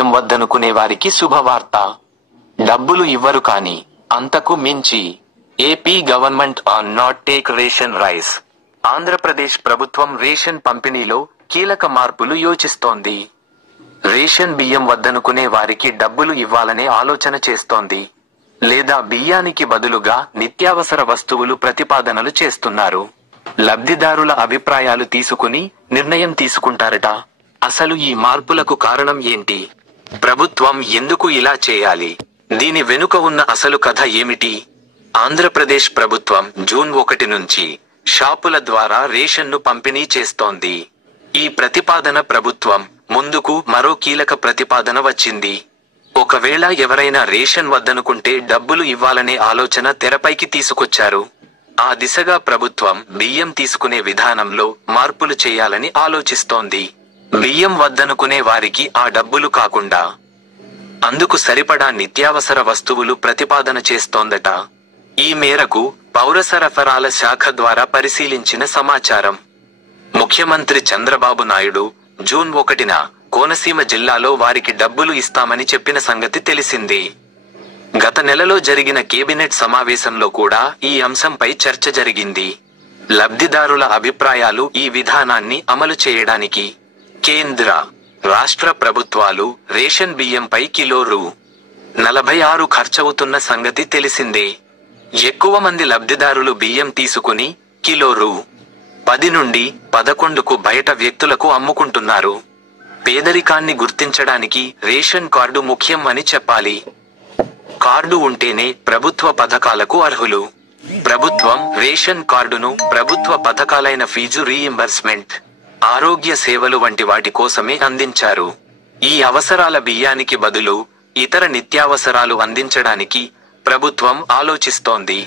బియ్యం వద్దనుకునే వారికి శుభవార్త. డబ్బులు ఇవ్వరు కానీ అంతకు మించి AP government on not take ration rice. Andhra Pradesh ప్రభుత్వం రేషన్ పంపిణీలో కీలక మార్పులు యోచిస్తోంది. రేషన్ బియ్యం వద్దనుకునే వారికి డబ్బులు ఇవ్వాలనే ఆలోచన చేస్తోంది. లేదా బియ్యానికి బదులుగా నిత్యావసర వస్తువులు ప్రతిపాదనలు చేస్తున్నారు. లబ్ధిదారుల అభిప్రాయాలు తీసుకుని నిర్ణయం తీసుకుంటారట. అసలు ఈ మార్పులకు కారణం ఏంటి? ప్రభుత్వం ఎందుకు ఇలా చేయాలి? దీని వెనుక ఉన్న అసలు కథ ఏమిటి? ఆంధ్రప్రదేశ్ ప్రభుత్వం జూన్ 1 నుంచి షాపుల ద్వారా రేషన్ను పంపిణీ చేస్తోంది. ఈ ప్రతిపాదన ప్రభుత్వం ముందుకు మరో కీలక ప్రతిపాదన వచ్చింది. ఒకవేళ ఎవరైనా రేషన్ వద్దనుకుంటే డబ్బులు ఇవ్వాలనే ఆలోచన తెరపైకి తీసుకొచ్చారు. ఆ దిశగా ప్రభుత్వం బియ్యం తీసుకునే విధానంలో మార్పులు చేయాలని ఆలోచిస్తోంది. బియ్యం వద్దనుకునే వారికి ఆ డబ్బులు కాకుండా అందుకు సరిపడా నిత్యావసర వస్తువులు ప్రతిపాదన చేస్తోందట. ఈ మేరకు పౌర సరఫరాల శాఖ ద్వారా పరిశీలించిన సమాచారం. ముఖ్యమంత్రి చంద్రబాబు నాయుడు జూన్ 1న కోనసీమ జిల్లాలో వారికి డబ్బులు ఇస్తామని చెప్పిన సంగతి తెలిసింది. గత నెలలో జరిగిన కేబినెట్ సమావేశంలో కూడా ఈ అంశంపై చర్చ జరిగింది. లబ్ధిదారుల అభిప్రాయాలు ఈ విధానాన్ని అమలు చేయడానికి కేంద్ర, రాష్ట్ర ప్రభుత్వాలు రేషన్ బియ్యంపై కిలో రూ. 46 ఖర్చవుతున్న సంగతి తెలిసిందే. ఎక్కువ మంది లబ్ధిదారులు బియ్యం తీసుకుని కిలో రూ. 10 నుండి 11కు బయట వ్యక్తులకు అమ్ముకుంటున్నారు. పేదరికాన్ని గుర్తించడానికి రేషన్ కార్డు ముఖ్యం అని చెప్పాలి. కార్డు ఉంటేనే ప్రభుత్వ పథకాలకు అర్హులు. ప్రభుత్వం రేషన్ కార్డును ప్రభుత్వ పథకాలైన ఫీజు రీయింబర్స్మెంట్, ఆరోగ్య సేవలు వంటి వాటి కోసమే అందించారు. ఈ అవసరాల బియ్యానికి బదులు ఇతర నిత్యావసరాలు అందించడానికి ప్రభుత్వం ఆలోచిస్తోంది.